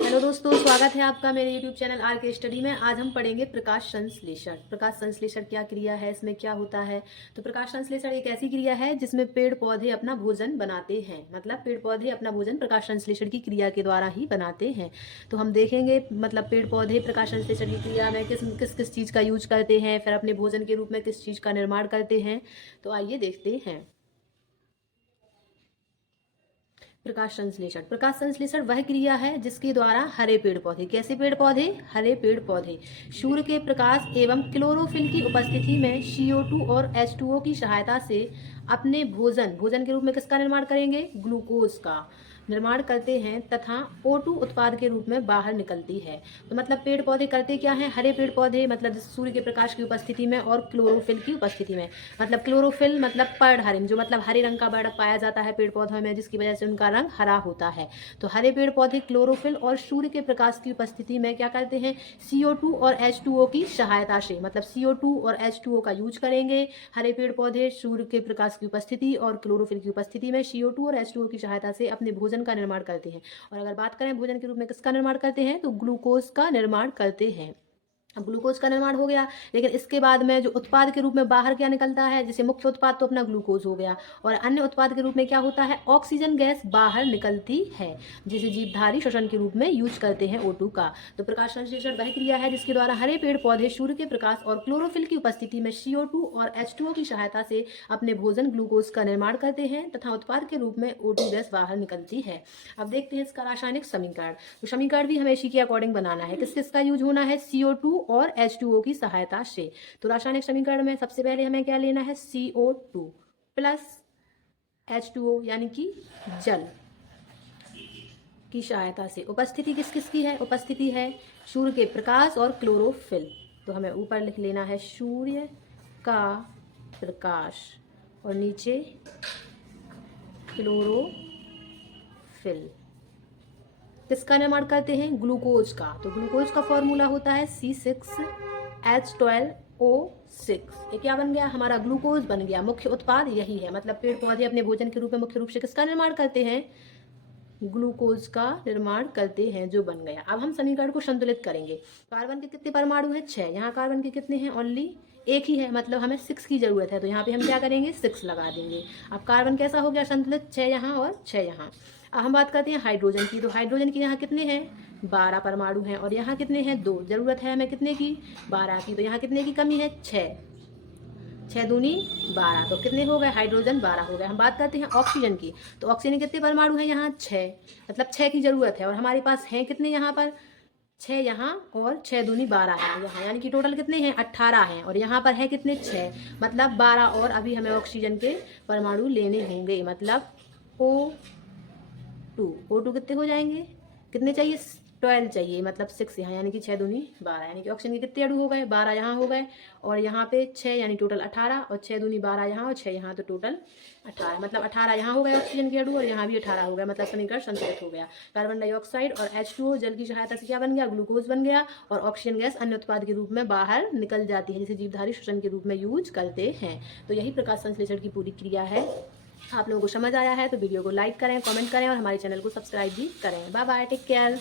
Hello दोस्तों, स्वागत है आपका मेरे YouTube चैनल आर के स्टडी में। आज हम पढ़ेंगे प्रकाश संश्लेषण। प्रकाश संश्लेषण क्या क्रिया है, इसमें क्या होता है। तो प्रकाश संश्लेषण एक ऐसी क्रिया है जिसमें पेड़ पौधे अपना भोजन बनाते हैं। मतलब पेड़ पौधे अपना भोजन प्रकाश संश्लेषण की क्रिया के द्वारा ही बनाते हैं। तो हम देखेंगे मतलब पेड़ पौधे प्रकाश संश्लेषण की क्रिया में किस किस किस चीज़ का यूज करते हैं, फिर अपने भोजन के रूप में किस चीज़ का निर्माण करते हैं। तो आइए देखते हैं। प्रकाश संश्लेषण। प्रकाश संश्लेषण वह क्रिया है जिसके द्वारा हरे पेड़ पौधे, कैसे पेड़ पौधे, हरे पेड़ पौधे सूर्य के प्रकाश एवं क्लोरोफिल की उपस्थिति में CO2 और H2O की सहायता से अपने भोजन के रूप में किसका निर्माण करेंगे, ग्लूकोज का निर्माण करते हैं तथा O2 उत्पाद के रूप में बाहर निकलती है। तो मतलब पेड़ पौधे करते क्या हैं, हरे पेड़ पौधे मतलब सूर्य के प्रकाश की उपस्थिति में और क्लोरोफिल की उपस्थिति में। मतलब क्लोरोफिल मतलब पर्णहरित, जो मतलब हरे रंग का वर्णक पाया जाता है पेड़ पौधों में, जिसकी वजह से उनका रंग हरा होता है। तो हरे पेड़ पौधे क्लोरोफिल और सूर्य के प्रकाश की उपस्थिति में क्या करते हैं, CO2 और H2O की सहायता से, मतलब CO2 और H2O का यूज करेंगे। हरे पेड़ पौधे सूर्य के प्रकाश की उपस्थिति और क्लोरोफिल की उपस्थिति में CO2 और H2O की सहायता से अपने भोजन का निर्माण करते हैं। और अगर बात करें भोजन के रूप में किसका निर्माण करते हैं, तो ग्लूकोज का निर्माण करते हैं। अब ग्लूकोज का निर्माण हो गया, लेकिन इसके बाद में जो उत्पाद के रूप में बाहर क्या निकलता है, जैसे मुख्य उत्पाद तो अपना ग्लूकोज हो गया, और अन्य उत्पाद के रूप में क्या होता है, ऑक्सीजन गैस बाहर निकलती है, जिसे जीवधारी श्वसन के रूप में यूज करते हैं O2 का। तो प्रकाश संश्लेषण वह क्रिया है जिसके द्वारा हरे पेड़ पौधे सूर्य के प्रकाश और क्लोरोफिल की उपस्थिति में CO2 और H2O की सहायता से अपने भोजन ग्लूकोज का निर्माण करते हैं तथा उत्पाद के रूप में O2 गैस बाहर निकलती है। अब देखते हैं इसका रासायनिक समीकरण। तो समीकरण भी हमें इसी के अकॉर्डिंग बनाना है, किस किस का यूज होना है, CO2 और H2O की सहायता से। तो रासायनिक समीकरण में सबसे पहले हमें क्या लेना है, CO2 प्लस H2O यानी कि जल की सहायता से। उपस्थिति किस किस की है, उपस्थिति है सूर्य के प्रकाश और क्लोरोफिल। तो हमें ऊपर लिख लेना है सूर्य का प्रकाश और नीचे क्लोरोफिल। किसका निर्माण करते हैं, ग्लूकोज का। तो ग्लूकोज का फॉर्मूला होता है C6H12O6। ये क्या बन गया, हमारा ग्लूकोज बन गया। मुख्य उत्पाद यही है, मतलब पेड़ पौधे अपने भोजन के रूप में मुख्य रूप से किसका निर्माण करते हैं, ग्लूकोज का निर्माण करते हैं, जो बन गया। अब हम समीकरण को संतुलित करेंगे। कार्बन के कितने परमाणु हैं, 6। यहाँ कार्बन के कितने हैं, ओनली एक ही है, मतलब हमें 6 की जरूरत है। तो यहाँ पे हम क्या करेंगे, 6 लगा देंगे। अब कार्बन कैसा हो गया संतुलित, 6 यहाँ और 6 यहाँ। अब हम बात करते हैं हाइड्रोजन की। तो हाइड्रोजन की यहाँ कितने हैं, 12 परमाणु हैं, और यहाँ कितने हैं, 2। जरूरत है हमें कितने की, 12 की। तो यहाँ कितने की कमी है, 6। 6 दूनी 12, तो कितने हो गए, हाइड्रोजन 12 हो गए। हम बात करते हैं ऑक्सीजन की। तो ऑक्सीजन कितने परमाणु हैं, यहाँ 6, मतलब 6 की जरूरत है, और हमारे पास हैं कितने यहाँ पर, 6 यहाँ और 6 दूनी 12 है यहाँ, यानी कि टोटल कितने हैं, 18 हैं, और यहाँ पर है कितने, 6, मतलब 12। और अभी हमें ऑक्सीजन के परमाणु लेने होंगे, मतलब O2 कितने हो जाएंगे, कितने चाहिए, 12 चाहिए, मतलब 6 यहाँ, यानी कि 6 दूनी 12, यानी कि ऑक्सीजन के कितने अणु हो गए, 12 यहाँ हो गए, और यहाँ पे 6 यानी टोटल 18, और 6 दूनी 12 यहाँ और 6 यहाँ, तो टोटल 18, मतलब 18 यहाँ हो गए ऑक्सीजन के अणु, और यहाँ भी 18 हो गया, मतलब समीकरण संतुलित हो गया। कार्बन डाइऑक्साइड और H2O जल की सहायता से क्या बन गया, ग्लूकोज बन गया, और ऑक्सीजन गैस अन्य उत्पाद के रूप में बाहर निकल जाती है, जिसे जीवधारी श्वसन के रूप में यूज करते हैं। तो यही प्रकाश संश्लेषण की पूरी क्रिया है। आप लोगों को समझ आया है तो वीडियो को लाइक करें, कमेंट करें, और हमारे चैनल को सब्सक्राइब भी करें। Bye bye, take care.